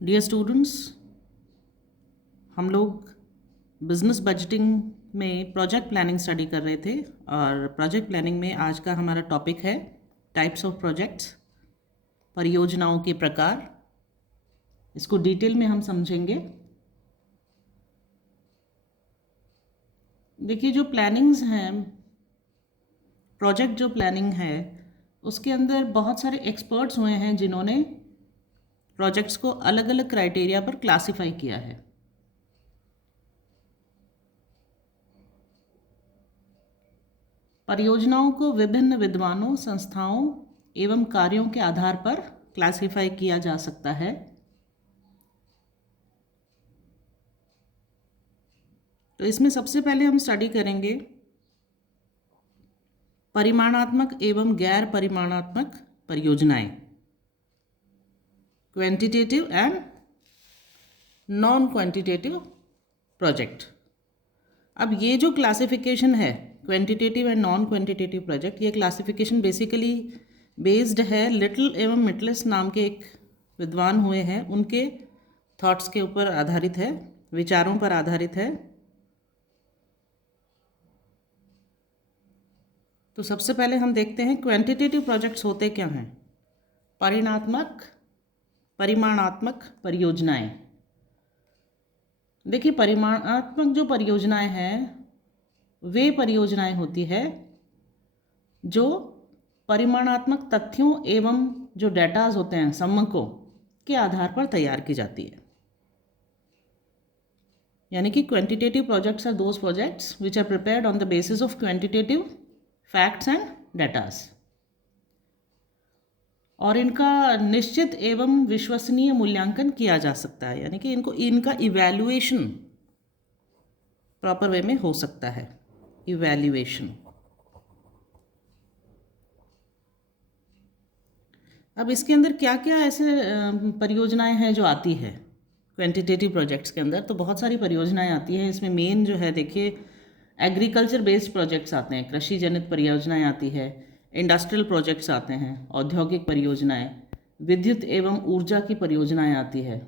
Dear students, हम लोग business budgeting में प्रोजेक्ट प्लानिंग स्टडी कर रहे थे और प्रोजेक्ट प्लानिंग में आज का हमारा टॉपिक है टाइप्स ऑफ प्रोजेक्ट्स, परियोजनाओं के प्रकार। इसको डिटेल में हम समझेंगे। देखिए, जो प्लानिंग्स हैं, प्रोजेक्ट जो प्लानिंग है उसके अंदर बहुत सारे एक्सपर्ट्स हुए हैं जिन्होंने प्रोजेक्ट्स को अलग अलग क्राइटेरिया पर क्लासिफाई किया है। परियोजनाओं को विभिन्न विद्वानों, संस्थाओं एवं कार्यों के आधार पर क्लासिफाई किया जा सकता है। तो इसमें सबसे पहले हम स्टडी करेंगे परिमाणात्मक एवं गैर परिमाणात्मक परियोजनाएं, quantitative and non quantitative project. अब ये जो क्लासिफिकेशन है quantitative and non quantitative project, ये क्लासिफिकेशन बेसिकली बेस्ड है लिटिल एवं मिटलिस नाम के एक विद्वान हुए हैं, उनके थॉट्स के ऊपर आधारित है, विचारों पर आधारित है। तो सबसे पहले हम देखते हैं क्वांटिटेटिव प्रोजेक्ट्स होते क्या हैं। परिमाणात्मक परियोजनाएं। देखिए, परिमाणात्मक जो परियोजनाएं हैं वे परियोजनाएं होती है जो परिमाणात्मक तथ्यों एवं जो डेटाज होते हैं सम्मकों के आधार पर तैयार की जाती है। यानी कि quantitative projects are those projects which are prepared on the basis of quantitative facts and datas, और इनका निश्चित एवं विश्वसनीय मूल्यांकन किया जा सकता है। यानी कि इनका इवैल्यूएशन प्रॉपर वे में हो सकता है। इवैल्यूएशन। अब इसके अंदर क्या क्या ऐसे परियोजनाएं हैं जो आती है क्वांटिटेटिव प्रोजेक्ट्स के अंदर। तो बहुत सारी परियोजनाएं आती हैं। इसमें मेन जो है, देखिए, एग्रीकल्चर बेस्ड प्रोजेक्ट्स आते हैं, कृषि जनित परियोजनाएं आती है, इंडस्ट्रियल प्रोजेक्ट्स आते हैं, औद्योगिक परियोजनाएं, विद्युत एवं ऊर्जा की परियोजनाएं आती है,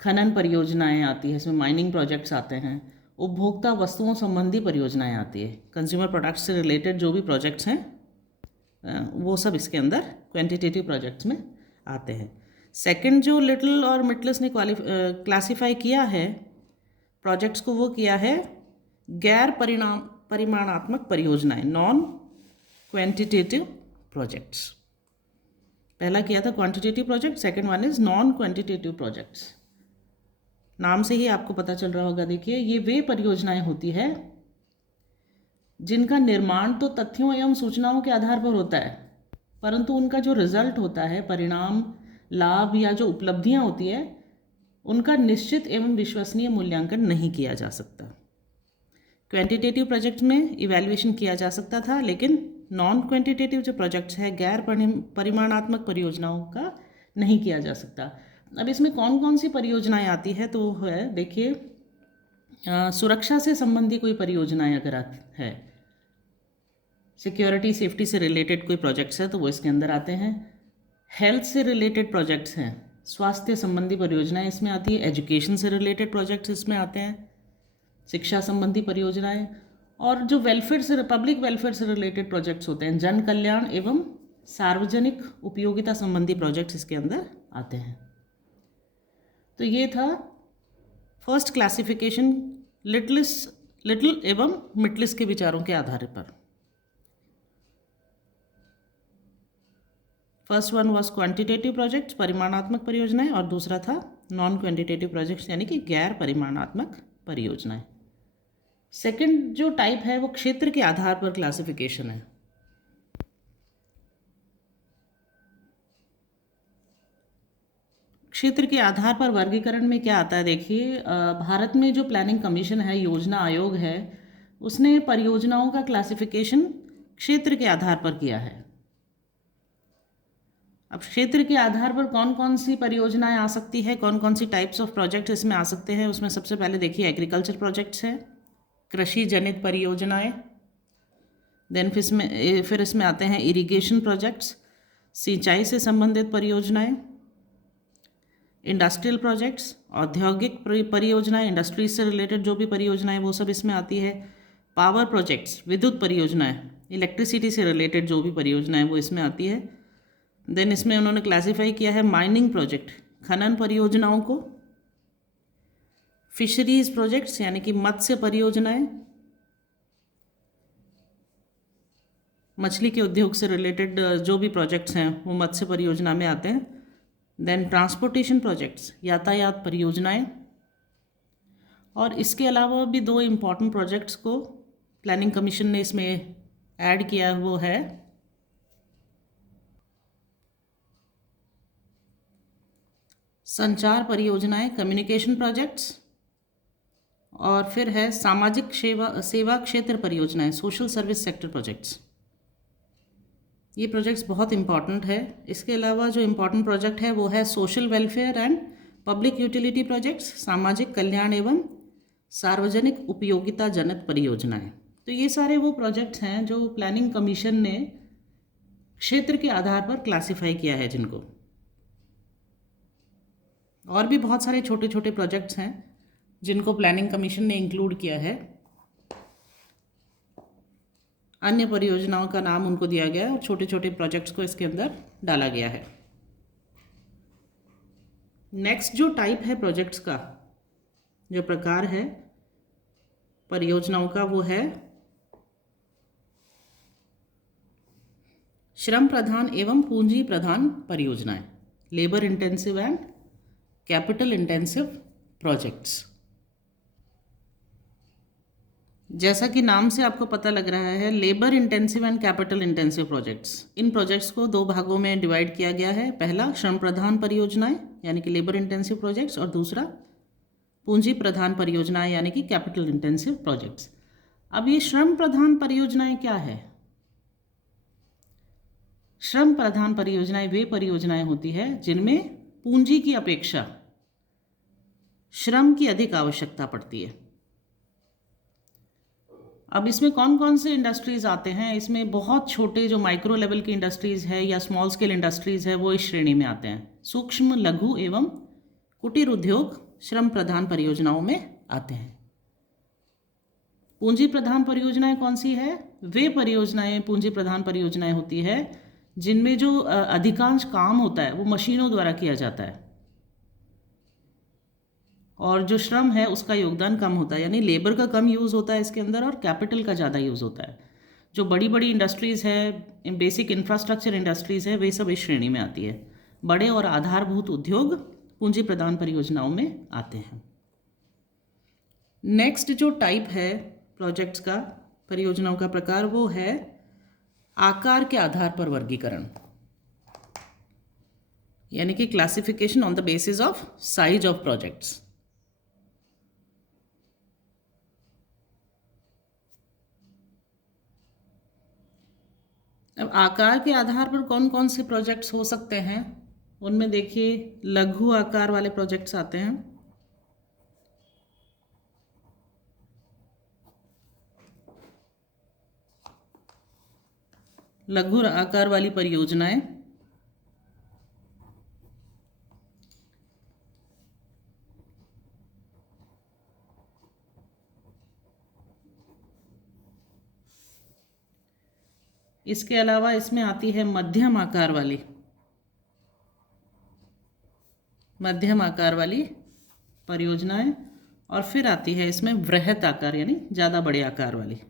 खनन परियोजनाएं आती है, इसमें माइनिंग प्रोजेक्ट्स आते हैं, उपभोक्ता वस्तुओं संबंधी परियोजनाएं आती है, कंज्यूमर प्रोडक्ट्स से रिलेटेड जो भी प्रोजेक्ट्स हैं वो सब इसके अंदर क्वांटिटेटिव प्रोजेक्ट्स में आते हैं। सेकंड, जो लिटिल और मिटलेस ने क्लासीफाई किया है प्रोजेक्ट्स को, वो किया है गैर परिमाणात्मक परियोजनाएं, नॉन क्वांटिटेटिव प्रोजेक्ट्स। पहला किया था quantitative project, second one is non quantitative projects. नाम से ही आपको पता चल रहा होगा। देखिए, ये वे परियोजनाएं होती है जिनका निर्माण तो तथ्यों एवं सूचनाओं के आधार पर होता है, परंतु उनका जो रिजल्ट होता है, परिणाम, लाभ या जो उपलब्धियां होती है, उनका निश्चित एवं विश्वसनीय मूल्यांकन नहीं किया जा सकता। क्वांटिटेटिव प्रोजेक्ट में इवैल्यूएशन किया जा सकता था, लेकिन नॉन क्वांटिटेटिव जो प्रोजेक्ट्स है, गैर परिमाणात्मक परियोजनाओं का नहीं किया जा सकता। अब इसमें कौन कौन सी परियोजनाएं आती है, तो है, देखिए, सुरक्षा से संबंधी कोई परियोजनाएं अगर है, सिक्योरिटी सेफ्टी से रिलेटेड कोई प्रोजेक्ट्स है तो वो इसके अंदर आते हैं। हेल्थ से रिलेटेड प्रोजेक्ट्स हैं, स्वास्थ्य संबंधी परियोजनाएं इसमें आती है। एजुकेशन से रिलेटेड प्रोजेक्ट्स इसमें आते हैं, शिक्षा संबंधी परियोजनाएं। और जो वेलफेयर से, पब्लिक वेलफेयर से रिलेटेड प्रोजेक्ट्स होते हैं, जन कल्याण एवं सार्वजनिक उपयोगिता संबंधी प्रोजेक्ट्स इसके अंदर आते हैं। तो ये था फर्स्ट क्लासिफिकेशन लिटिल एवं मिटलिस के विचारों के आधार पर। First one was quantitative projects, परिमाणात्मक परियोजनाएं, और दूसरा था नॉन क्वांटिटेटिव प्रोजेक्ट्स यानी कि गैर परिमाणात्मक परियोजनाएं। सेकंड जो टाइप है वो क्षेत्र के आधार पर क्लासिफिकेशन है। क्षेत्र के आधार पर वर्गीकरण में क्या आता है, देखिए, भारत में जो प्लानिंग कमीशन है, योजना आयोग है, उसने परियोजनाओं का क्लासिफिकेशन क्षेत्र के आधार पर किया है। अब क्षेत्र के आधार पर कौन कौन सी परियोजनाएं आ सकती है, कौन कौन सी टाइप्स ऑफ प्रोजेक्ट्स इसमें आ सकते हैं, उसमें सबसे पहले देखिए एग्रीकल्चर प्रोजेक्ट्स हैं, कृषि जनित परियोजनाएं, देन फिर इसमें आते हैं इरिगेशन प्रोजेक्ट्स, सिंचाई से संबंधित परियोजनाएं, इंडस्ट्रियल प्रोजेक्ट्स, औद्योगिक परियोजनाएं, इंडस्ट्रीज से रिलेटेड जो भी परियोजनाएं वो सब इसमें आती है। पावर प्रोजेक्ट्स, विद्युत परियोजनाएं, इलेक्ट्रिसिटी से रिलेटेड जो भी परियोजनाएं वो इसमें आती है। देन इसमें उन्होंने क्लासिफाई किया है माइनिंग प्रोजेक्ट, खनन परियोजनाओं को। फिशरीज प्रोजेक्ट्स यानी कि मत्स्य परियोजनाएं, मछली के उद्योग से रिलेटेड जो भी प्रोजेक्ट्स हैं वो मत्स्य परियोजना में आते हैं। देन ट्रांसपोर्टेशन प्रोजेक्ट्स, यातायात परियोजनाएं। और इसके अलावा भी दो इम्पॉर्टेंट प्रोजेक्ट्स को प्लानिंग कमीशन ने इसमें ऐड किया, वो है संचार परियोजनाएं, कम्युनिकेशन प्रोजेक्ट्स, और फिर है सामाजिक सेवा क्षेत्र परियोजनाएं, सोशल सर्विस सेक्टर प्रोजेक्ट्स। ये प्रोजेक्ट्स बहुत इंपॉर्टेंट है। इसके अलावा जो इम्पॉर्टेंट प्रोजेक्ट है वो है social welfare and public utility projects, सामाजिक कल्याण एवं सार्वजनिक उपयोगिता जनित परियोजनाएं। तो ये सारे वो प्रोजेक्ट्स हैं जो प्लानिंग कमीशन ने क्षेत्र के आधार पर क्लासिफाई किया है जिनको। और भी बहुत सारे छोटे छोटे प्रोजेक्ट्स हैं जिनको प्लानिंग कमीशन ने इंक्लूड किया है। अन्य परियोजनाओं का नाम उनको दिया गया है और छोटे छोटे प्रोजेक्ट्स को इसके अंदर डाला गया है। नेक्स्ट जो टाइप है प्रोजेक्ट्स का, जो प्रकार है परियोजनाओं का, वो है श्रम प्रधान एवं पूंजी प्रधान परियोजनाएं, labour intensive and capital intensive projects. जैसा कि नाम से आपको पता लग रहा है, labour intensive and capital intensive projects, in projects को दो भागों में डिवाइड किया गया है। पहला श्रम प्रधान परियोजनाएं यानी कि लेबर इंटेंसिव प्रोजेक्ट्स, और दूसरा पूंजी प्रधान परियोजनाएं यानी कि कैपिटल इंटेंसिव प्रोजेक्ट्स। अब ये श्रम प्रधान परियोजनाएं क्या है? श्रम प्रधान परियोजनाएं वे परियोजनाएं होती है जिनमें पूंजी की अपेक्षा श्रम की अधिक आवश्यकता पड़ती है। अब इसमें कौन कौन से इंडस्ट्रीज़ आते हैं? इसमें बहुत छोटे जो माइक्रो लेवल की इंडस्ट्रीज़ है या स्मॉल स्केल इंडस्ट्रीज़ है वो इस श्रेणी में आते हैं। सूक्ष्म, लघु एवं कुटीर उद्योग श्रम प्रधान परियोजनाओं में आते हैं। पूंजी प्रधान परियोजनाएं कौन सी है? वे परियोजनाएं पूंजी प्रधान परियोजनाएं होती है जिनमें जो अधिकांश काम होता है वो मशीनों द्वारा किया जाता है और जो श्रम है उसका योगदान कम होता है, यानी लेबर का कम यूज़ होता है इसके अंदर और कैपिटल का ज़्यादा यूज़ होता है। जो बड़ी बड़ी इंडस्ट्रीज़ है, बेसिक इंफ्रास्ट्रक्चर इंडस्ट्रीज़ है, वे सब इस श्रेणी में आती है। बड़े और आधारभूत उद्योग पूंजी प्रधान परियोजनाओं में आते हैं। नेक्स्ट जो टाइप है प्रोजेक्ट्स का, परियोजनाओं का प्रकार, वो है आकार के आधार पर वर्गीकरण, यानी कि classification on the basis of size of projects. अब आकार के आधार पर कौन कौन से प्रोजेक्ट्स हो सकते हैं, उनमें देखिए लघु आकार वाले प्रोजेक्ट्स आते हैं। लघु आकार वाली परियोजनाएं इसके अलावा इसमें आती है मध्यम आकार वाली परियोजनाएं, और फिर आती है इसमें वृहत आकार यानी ज़्यादा बड़े आकार वाली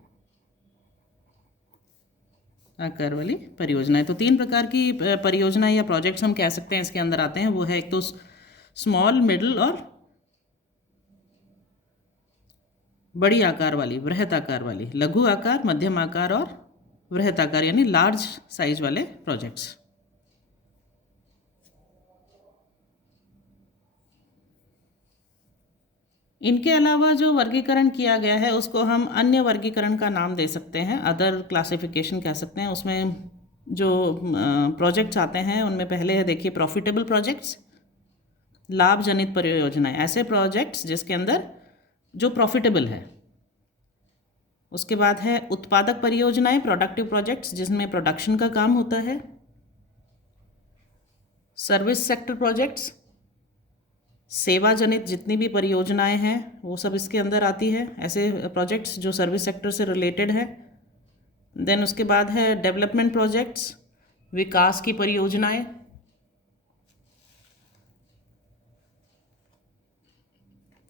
परियोजनाएं। तो तीन प्रकार की परियोजनाएं या प्रोजेक्ट्स हम कह सकते हैं इसके अंदर आते हैं। वो है एक तो स्मॉल, मिडिल और बड़ी आकार वाली, वृहत आकार वाली, लघु आकार, मध्यम आकार और वृहत आकार यानी लार्ज साइज वाले प्रोजेक्ट्स। इनके अलावा जो वर्गीकरण किया गया है उसको हम अन्य वर्गीकरण का नाम दे सकते हैं, अदर क्लासिफिकेशन कह सकते हैं। उसमें जो प्रोजेक्ट्स आते हैं उनमें पहले है देखिए प्रॉफिटेबल प्रोजेक्ट्स, लाभ जनित परियोजनाएं, ऐसे प्रोजेक्ट्स जिसके अंदर जो प्रॉफिटेबल है। उसके बाद है उत्पादक परियोजनाएं, प्रोडक्टिव प्रोजेक्ट्स जिसमें प्रोडक्शन का काम होता है। सर्विस सेक्टर प्रोजेक्ट्स, सेवा जनित जितनी भी परियोजनाएं हैं वो सब इसके अंदर आती है, ऐसे प्रोजेक्ट्स जो सर्विस सेक्टर से रिलेटेड है। देन उसके बाद है डेवलपमेंट प्रोजेक्ट्स, विकास की परियोजनाएं।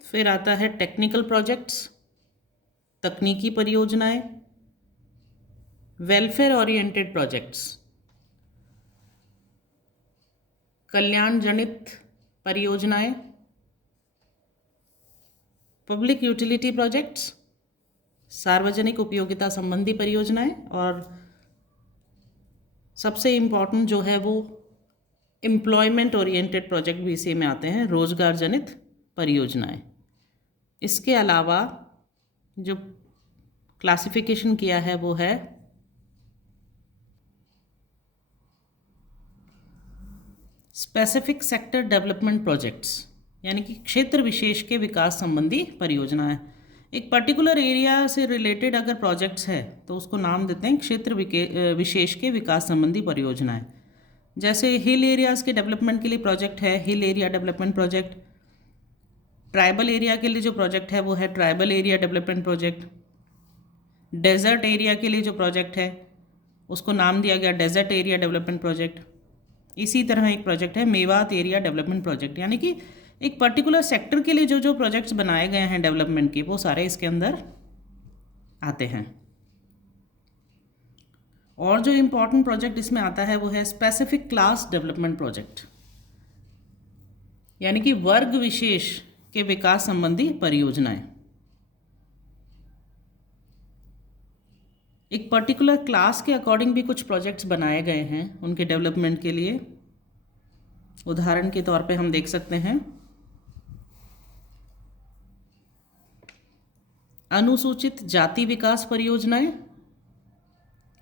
फिर आता है टेक्निकल प्रोजेक्ट्स, तकनीकी परियोजनाएं। वेलफेयर ओरिएंटेड प्रोजेक्ट्स, कल्याण जनित परियोजनाएं। पब्लिक यूटिलिटी प्रोजेक्ट्स, सार्वजनिक उपयोगिता संबंधी परियोजनाएं। और सबसे इम्पॉर्टेंट जो है वो एम्प्लॉयमेंट ओरिएंटेड प्रोजेक्ट भी इसी में आते हैं, रोजगार जनित परियोजनाएं। इसके अलावा जो क्लासिफिकेशन किया है वो है स्पेसिफिक सेक्टर डेवलपमेंट प्रोजेक्ट्स, यानी कि क्षेत्र विशेष के विकास संबंधी परियोजनाएं। एक पर्टिकुलर एरिया से रिलेटेड अगर प्रोजेक्ट्स है तो उसको नाम देते हैं क्षेत्र विशेष के विकास संबंधी परियोजनाएं। जैसे हिल एरियाज़ के डेवलपमेंट के लिए प्रोजेक्ट है hill area development project. Tribal area के लिए जो प्रोजेक्ट है वो है tribal area development project. Desert area के लिए जो प्रोजेक्ट है उसको नाम दिया गया डेजर्ट एरिया डेवलपमेंट प्रोजेक्ट। इसी तरह एक प्रोजेक्ट है मेवात एरिया डेवलपमेंट प्रोजेक्ट, यानी कि एक पर्टिकुलर सेक्टर के लिए जो जो प्रोजेक्ट्स बनाए गए हैं डेवलपमेंट के वो सारे इसके अंदर आते हैं। और जो इम्पोर्टेंट प्रोजेक्ट इसमें आता है वो है स्पेसिफिक क्लास डेवलपमेंट प्रोजेक्ट, यानी कि वर्ग विशेष के विकास संबंधी परियोजनाएं। एक पर्टिकुलर क्लास के अकॉर्डिंग भी कुछ प्रोजेक्ट्स बनाए गए हैं उनके डेवलपमेंट के लिए। उदाहरण के तौर पे हम देख सकते हैं अनुसूचित जाति विकास परियोजनाएं।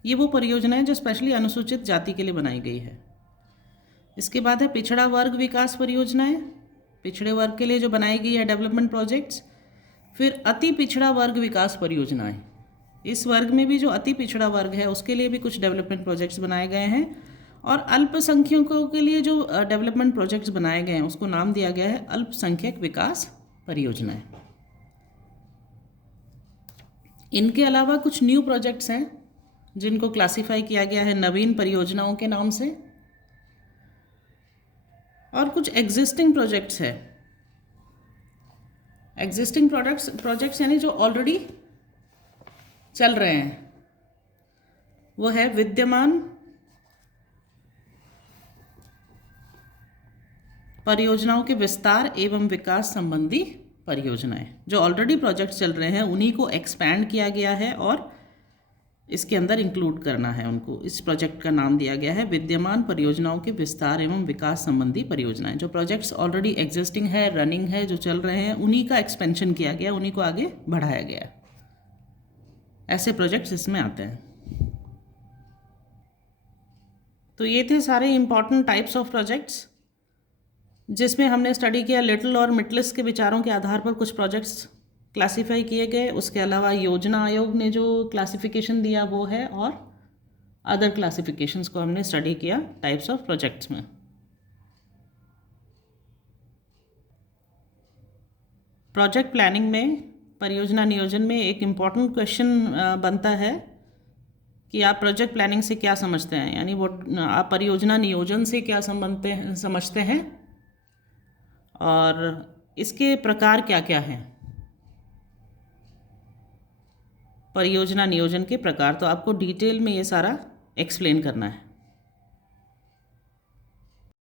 ये वो परियोजनाएं जो स्पेशली अनुसूचित जाति के लिए बनाई गई है। इसके बाद है पिछड़ा वर्ग विकास परियोजनाएं, पिछड़े वर्ग के लिए जो बनाई गई है डेवलपमेंट प्रोजेक्ट्स। फिर अति पिछड़ा वर्ग विकास परियोजनाएं, इस वर्ग में भी जो अति पिछड़ा वर्ग है उसके लिए भी कुछ डेवलपमेंट प्रोजेक्ट्स बनाए गए हैं। और अल्पसंख्यकों के लिए जो डेवलपमेंट प्रोजेक्ट्स बनाए गए हैं उसको नाम दिया गया है अल्पसंख्यक विकास परियोजनाएं। इनके अलावा कुछ न्यू प्रोजेक्ट्स हैं जिनको क्लासिफाई किया गया है नवीन परियोजनाओं के नाम से। और कुछ एग्जिस्टिंग प्रोजेक्ट्स है। एग्जिस्टिंग प्रोजेक्ट्स यानी जो ऑलरेडी चल रहे हैं, वो है विद्यमान परियोजनाओं के विस्तार एवं विकास संबंधी परियोजनाएं। जो ऑलरेडी प्रोजेक्ट्स चल रहे हैं उन्हीं को एक्सपैंड किया गया है और इसके अंदर इंक्लूड करना है उनको। इस प्रोजेक्ट का नाम दिया गया है विद्यमान परियोजनाओं के विस्तार एवं विकास संबंधी परियोजनाएं। जो प्रोजेक्ट्स ऑलरेडी एग्जिस्टिंग है, रनिंग है, जो चल रहे हैं, उन्हीं का एक्सपेंशन किया गया, उन्हीं को आगे बढ़ाया गया। ऐसे प्रोजेक्ट्स इसमें आते हैं। तो ये थे सारे इम्पॉर्टेंट टाइप्स ऑफ प्रोजेक्ट्स जिसमें हमने स्टडी किया। लिटिल और मिटलिस के विचारों के आधार पर कुछ प्रोजेक्ट्स क्लासिफाई किए गए। उसके अलावा योजना आयोग ने जो क्लासिफिकेशन दिया वो है, और अदर क्लासिफिकेशंस को हमने स्टडी किया टाइप्स ऑफ प्रोजेक्ट्स में। प्रोजेक्ट प्लानिंग में, परियोजना नियोजन में एक इम्पॉर्टेंट क्वेश्चन बनता है कि आप प्रोजेक्ट प्लानिंग से क्या समझते हैं, यानी वो आप परियोजना नियोजन से क्या समझते हैं और इसके प्रकार क्या क्या हैं। परियोजना नियोजन के प्रकार तो आपको डिटेल में ये सारा एक्सप्लेन करना है।